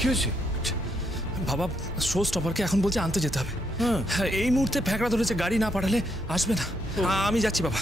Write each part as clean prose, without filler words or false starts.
কি হয়েছে বাবা? শো স্টপারকে এখন বলছে আনতে যেতে হবে। হ্যাঁ, এই মুহূর্তে ফ্যাকড়া ধরেছে, গাড়ি না পাঠালে আসবে না। আমি যাচ্ছি বাবা।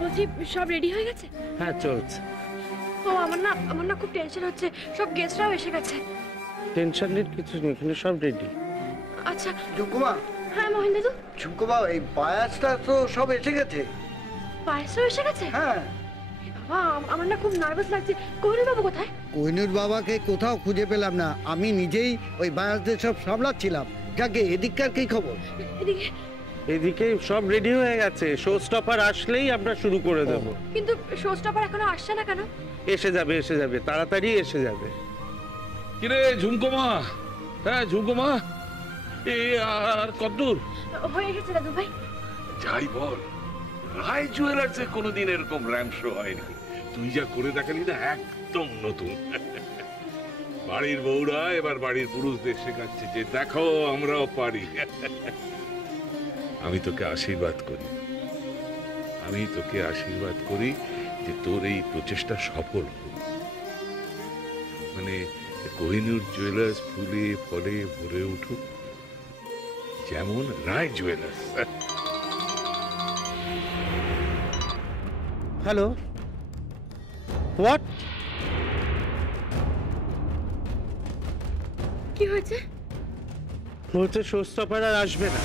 বলছি সব রেডি হয়ে গেছে? হ্যাঁ চলছে। তো আমার না খুব টেনশন হচ্ছে, সব গেস্টরাও এসে গেছে। টেনশনের কিছু নেই, এখানে সব রেডি। আচ্ছা ঝুমকুমা। হ্যাঁ মোহিন দাদু। ঝুমকুমা, এই পায়াসটা তো সব এসে গেছে। পায়েসও এসে গেছে? হ্যাঁ। বাবা আমার না খুব নার্ভাস লাগছে। কোহিনূর বাবু কোথায়? কোহিনূর বাবাকে কোথাও খুঁজে পেলাম না, আমি নিজেই ওই পায়াসদের সব সামলাচ্ছিলাম। যাকে এদিককার কি খবর? এদিকে সব রেডি হয়ে গেছে, শো স্টপার আসলেই আমরা শুরু করে দেব। কিন্তু শো স্টপার এখনো আসছে না কেন? এসে যাবে, তাড়াতাড়ি এসে যাবে। কিরে ঝুমকুমা? হ্যাঁ ঝুমকুমা, আর কতদূর হয়ে গেছে দাদু ভাই? যাই বল, রায় জুয়েলার্সে কোনোদিন এরকম র্যাম্প শো হয়নি। তুই যা করে দেখালি না, একদম নতুন। বাড়ির বউরা এবার বাড়ির পুরুষদের শেখাচ্ছে যে দেখো আমরাও পারি। আমি তোকে আশীর্বাদ করি যে তোর এই প্রচেষ্টা সফল হোক। মানে কোহিনূর জুয়েলার্স ফুলে ফলে ভরে উঠুক যেমন রায় জুয়েলার্স। Hello, what? কি হয়েছে? বলছে শো স্টপার আর আসবে না।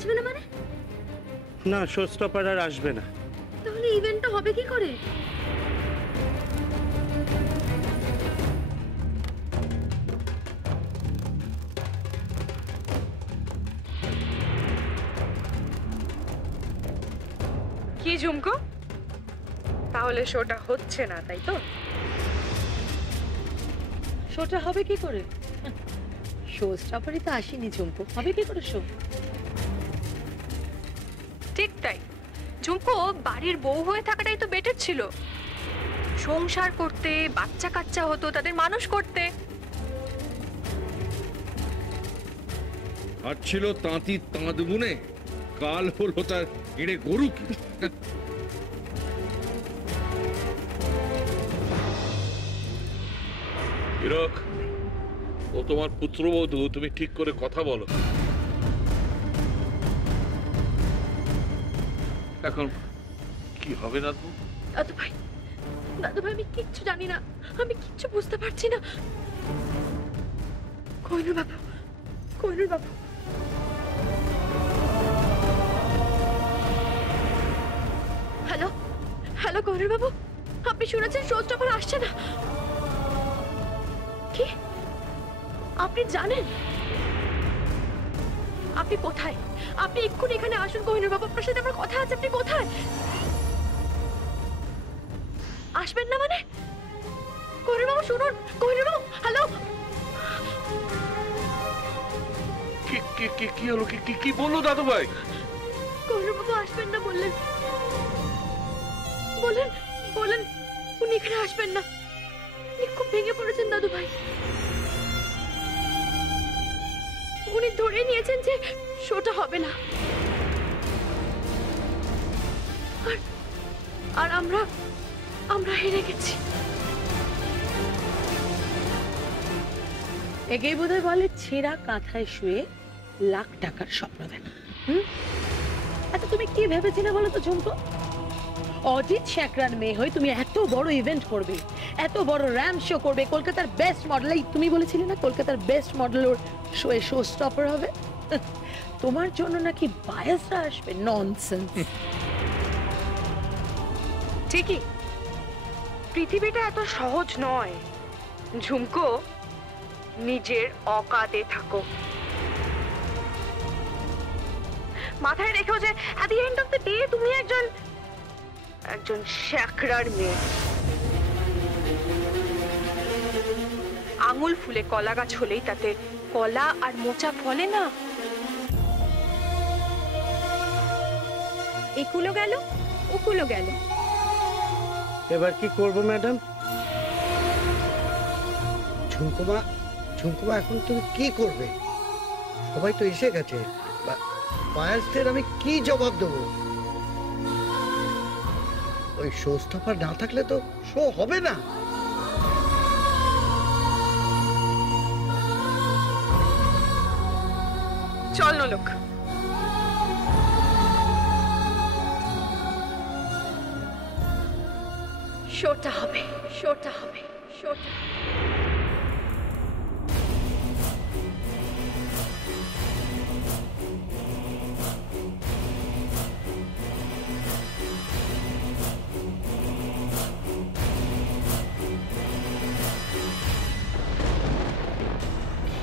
আসবে না মানে? না, শো স্টপার আর আসবে না। তাহলে ইভেন্টটা হবে কি করে? কি ঝুমকো, তাহলে শোটা হচ্ছে না তাই তো? শোটা হবে কি করে? শো স্টপারই তো আসেনি ঝুমকো, হবে কি করে শো? ঠিক তাই ঝুমকো, বাড়ির বউ হয়ে থাকাটাই তো বেটার ছিল। সংসার করতে, বাচ্চা কাচ্চা হতো, তাদের মানুষ করতে। আর ছিল তাঁতি তাঁত বুনে, কাল হলো তার এড়ে গরু কি। হীরক, ও তোমার পুত্রবধূ, তুমি ঠিক করে কথা বলো। এখন কি হবে দাদু? দাদু ভাই আমি কিচ্ছু জানি না, আমি কিচ্ছু বুঝতে পারছি না। কোহিনূর বাবু হ্যালো কোহিনূর বাবু, আপনি শুনেছেন শো স্টপার আসছে না? কি আপনি জানেন? আপনি কোথায়? আপনি এক্ষুনি এখানে আসুন কোহিনূর বাবু, আপনার সাথে আমার কথা আছে। আপনি কোথায়? আসবেন না মানে? কোহিনুর বাবু শুনুন, কোহিনুর বাবু, হ্যালো। কি হলো? কি বললো দাদু ভাই? কোহিনুর বাবু আসবেন না বললেন, বলেন উনি এখানে আসবেন না। উনি খুব ভেঙে পড়েছেন দাদু ভাই। উনি ধরে নিয়েছেন যে শোটা হবে না। আর আমরা হেরে গেছি। একেই বোধহয় বলে ছেঁড়া কাঁথায় শুয়ে লাখ টাকার স্বপ্ন দেখা। আচ্ছা তুমি কি ভেবেছিলে বলো তো ঝুমকো? অজিত শেখরার মেয়ে হয়ে তুমি এত বড় ইভেন্ট করবে, এত বড় র্যাম্প শো করবে, কলকাতার বেস্ট মডেল। এই তুমি বলেছিলে না কলকাতার বেস্ট মডেল ওর শোয়ে শো স্টপার হবে? তোমার জন্য নাকি বায়াসরা আসবে? ননসেন্স। ঠিকই, পৃথিবীটা এত সহজ নয়। ঝুমকো, নিজের অকাতে থাকো। মাথায় রেখো যে at the end of the day তুমি একজন শেখরার মেয়ে। আঙুল ফুলে কলা গাছ হলেই তাতে কলা আর মোচা ফলে না। একুলো গেল, ওকুলো গেল। এবার কি করবো ম্যাডাম? ঝুমকুমা, এখন তুমি কি করবে? সবাই তো এসে গেছে, বায়াসদের আমি কি জবাব দেবো? ওই শো স্টপার না থাকলে তো শো হবে না। চল নলোক, শোটা হবে, শোটা হবে, শোটা।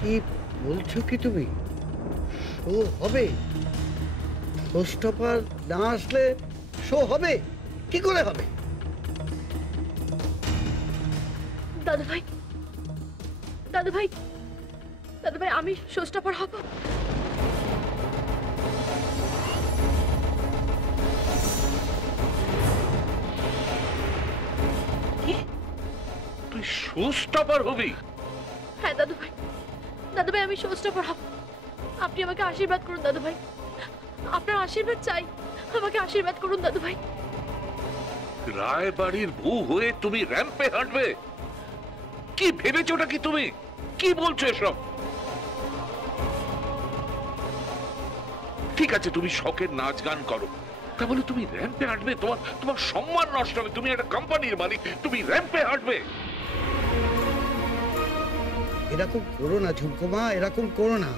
কি বলছো কি তুমি? শো হবে? শো স্টপার না আসলে শো হবে কি করে হবে? দাদু ভাই, আমি শো স্টপার হব। তুই শো স্টপার হবি? হ্যাঁ দাদু ভাই, আমি শো স্টপার হব। আপনি আমাকে আশীর্বাদ করুন দাদু ভাই, আপনার আশীর্বাদ চাই। আমাকে আশীর্বাদ করুন দাদু ভাই। রায়বাড়ির বউ হয়ে তুমি র্যাম্পে হাঁটবে? কি ভেবেছো ওটা? কি তুমি কি বলছো এসব? ঠিক আছে, তুমি শখের নাচ গান করো, তা বলে তুমি র্যাম্পে হাঁটবে? তোমার সম্মান নষ্ট হবে। তুমি একটা কোম্পানির মালিক, তুমি র্যাম্পে হাঁটবে? এরকম করো না ঝুমকুমা, এরকম করো না।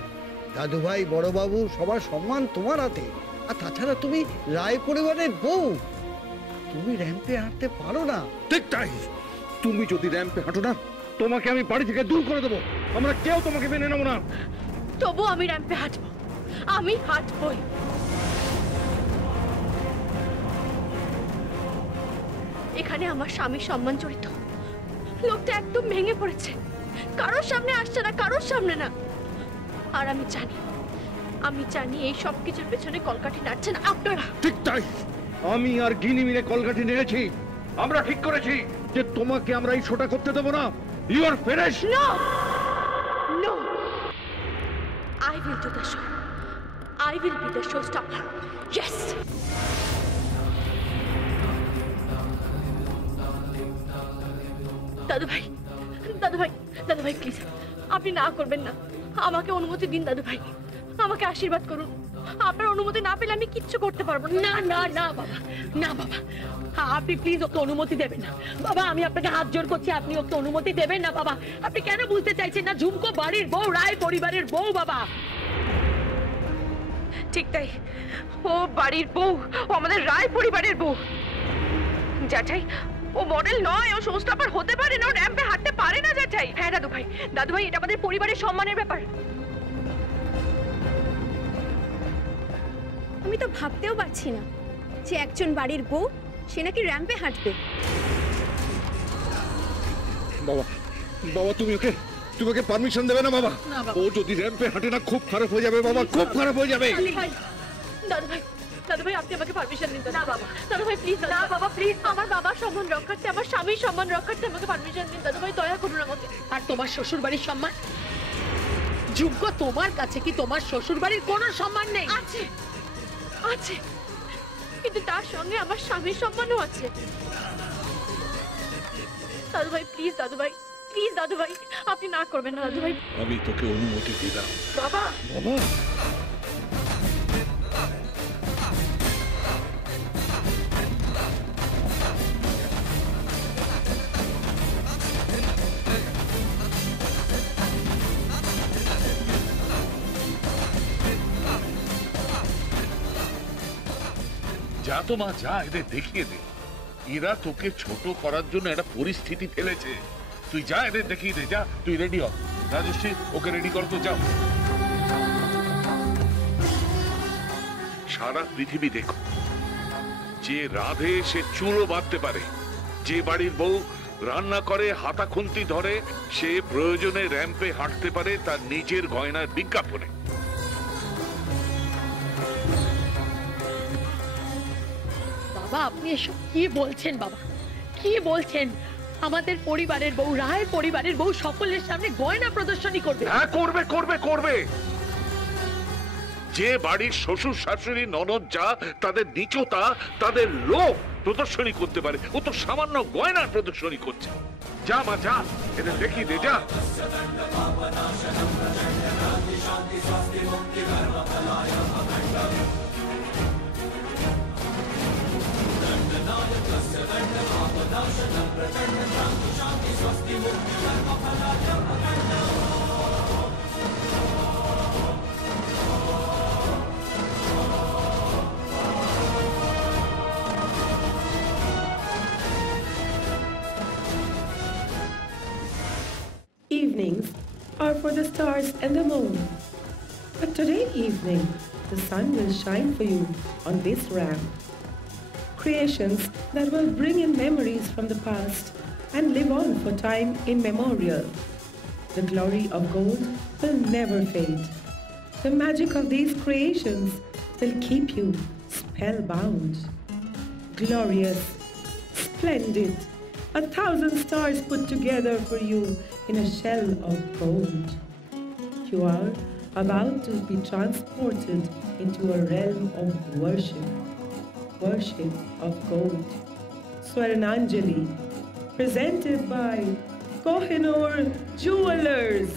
দাদু ভাই, বড় বাবু, সবার সম্মান তোমার হাতে। আর তাছাড়া তুমি রায় পরিবারের বউ, তুমি র্যাম্পে হাঁটতে পারো না। ঠিক তাই, তুমি যদি র্যাম্পে হাঁটো না, তোমাকে আমি বাড়ি থেকে দূর করে দেবো। আমরা কেউ তোমাকে মেনে নেবো না। তবু আমি র্যাম্পে হাঁটবো, আমি হাঁটবই। এখানে আমার স্বামীর সম্মান জড়িত। লোকটা একদম ভেঙে পড়েছে, কারোর সামনে আসছে না, কারোর সামনে না। আর আমি জানি এই সব কিছুর পেছনে কলকাঠি নাড়ছেন আপনারা। ঠিক তাই, আমি আর গিনি মিলে কলকাঠি নেড়েছি। আমরা ঠিক করেছি যে তোমাকে আমরা এই শোটা করতে দেবো না। You are finished. No! I will do the show. I will be the showstopper. Yes! দাদু ভাই প্লিজ, আপনি না করবেন না। আমাকে অনুমতি দিন দাদু ভাই, আমাকে আশীর্বাদ করুন। আপনার অনুমতি না পেলে আমি কিচ্ছু করতে পারবো না। না বাবা, আপনি প্লিজ ওকে অনুমতি দেবেন না বাবা। আমি আপনাকে হাত জোড় করছি, আপনি ওকে অনুমতি দেবেন না বাবা। আপনি কেন বুঝতে চাইছেন না? ঝুমকো বাড়ির বউ, রায় পরিবারের বউ বাবা। ঠিক তাই, ও বাড়ির বউ, ও আমাদের রায় পরিবারের বউ। জ্যাঠাই, ও মডেল নয়, ও শো স্টপার হতে পারে না, ও র্যাম্পে হাঁটতে পারে না জ্যাঠাই। হ্যাঁ দাদু ভাই, এটা আমাদের পরিবারের সম্মানের ব্যাপার। আমি তো ভাবতেও পারছি না যে একজন বাড়ির বউ সে নাকি র্যাম্পে হাঁটবে। বাবা বাবা তুমি ওকে পারমিশন দেবে না বাবা? ও যদি র্যাম্পে হাঁটে না খুব খারাপ হয়ে যাবে বাবা, খুব খারাপ হয়ে যাবে। দাদু ভাই আপনি আমাকে পারমিশন দিন। না বাবা, দাদু ভাই প্লিজ। না বাবা প্লিজ, আমার বাবার সম্মান রক্ষার্থে, আমার স্বামীর সম্মান রক্ষার্থে আমাকে পারমিশন দিন দাদু ভাই, দয়া করুন আমাকে। আর তোমার শ্বশুর বাড়ির সম্মান যোগ্য তোমার কাছে কি তোমার শ্বশুর বাড়ির কোনো সম্মান নেই? আছে আছে, কিন্তু তার সঙ্গে আমার স্বামীর সম্মানও আছে। দাদু ভাই প্লিজ, দাদু ভাই প্লিজ, দাদু ভাই আপনি না করবেন না দাদু ভাই। আমি তোকে অনুমতি দিলাম। বাবা বাবা যা তো মা, যা এদের দেখিয়ে দে। এরা তোকে ছোট করার জন্য একটা পরিস্থিতি ফেলেছে। তুই যা এদের দেখিয়ে দে, যা। তুই রেডি হ। রাজশ্রী ওকে রেডি কর তো, যাও। সারা পৃথিবী দেখো, যে রাধে সে চুলো বাঁধতে পারে, যে বাড়ির বউ রান্না করে হাতা খুন্তি ধরে, সে প্রয়োজনে র্যাম্পে হাঁটতে পারে তার নিজের গয়নার বিজ্ঞাপনে। বাবা আপনি এসব কি বলছেন? বাবা কি বলছেন? আমাদের পরিবারের বউ, রায়ের পরিবারের বউ সকলের সামনে গয়না প্রদর্শনী করবে? হ্যাঁ করবে করবে করবে। যে বাড়ির শ্বশুর শাশুড়ি ননদ যা তাদের নীচতা, তাদের লোভ প্রদর্শনী করতে পারে, ও তো সামান্য গয়নার প্রদর্শনী করছে। যা মা যা, এদের দেখিয়ে দে, যা। Evenings are for the stars and the moon. But today evening, the sun will shine for you on this ramp. Creations that will bring in memories from the past and live on for time immemorial. The glory of gold will never fade. The magic of these creations will keep you spellbound. Glorious, splendid, 1,000 stars put together for you in a shell of gold. You are about to be transported into a realm of worship of gold. Swarnanjali, presented by Kohinoor Jewelers.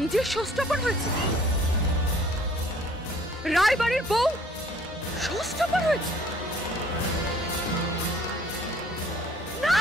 নিজের শোস্টপার হয়েছে, রায়বাড়ির বউ শোস্টপার হয়েছে। না,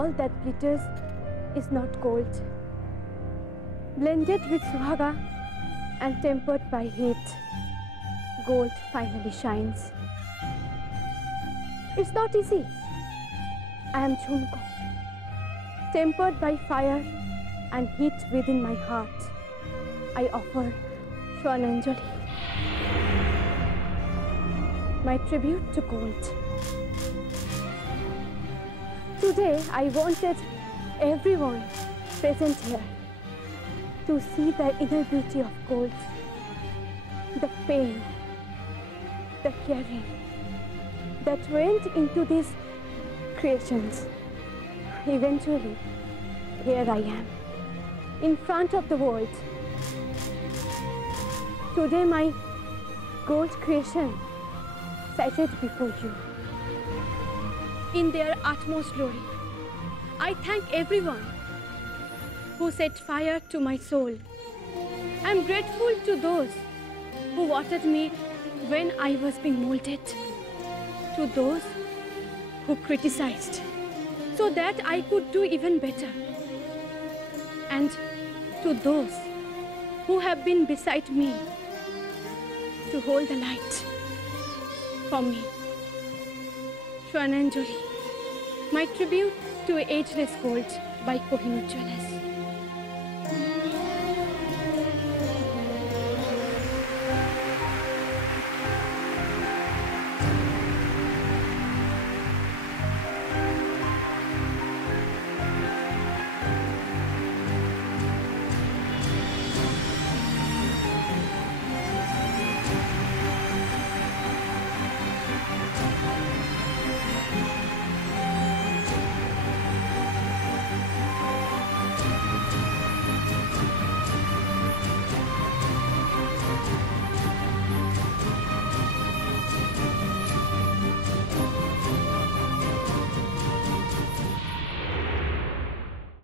all that glitters is not gold. Blended with suhaga and tempered by heat, gold finally shines. It's not easy. I am Jhumko, tempered by fire and heat within my heart. I offer Swananjali, my tribute to gold. Today, I wanted everyone present here to see the inner beauty of gold, the pain, the caring that went into these creations. Eventually, here I am, in front of the world. Today, my gold creation sighted before you. In their utmost glory, I thank everyone who set fire to my soul. I am grateful to those who watered me when I was being molded, to those who criticized so that I could do even better, and to those who have been beside me to hold the light for me. Swananjali, my tribute to Ageless Gold by Kohinoor Jewellers.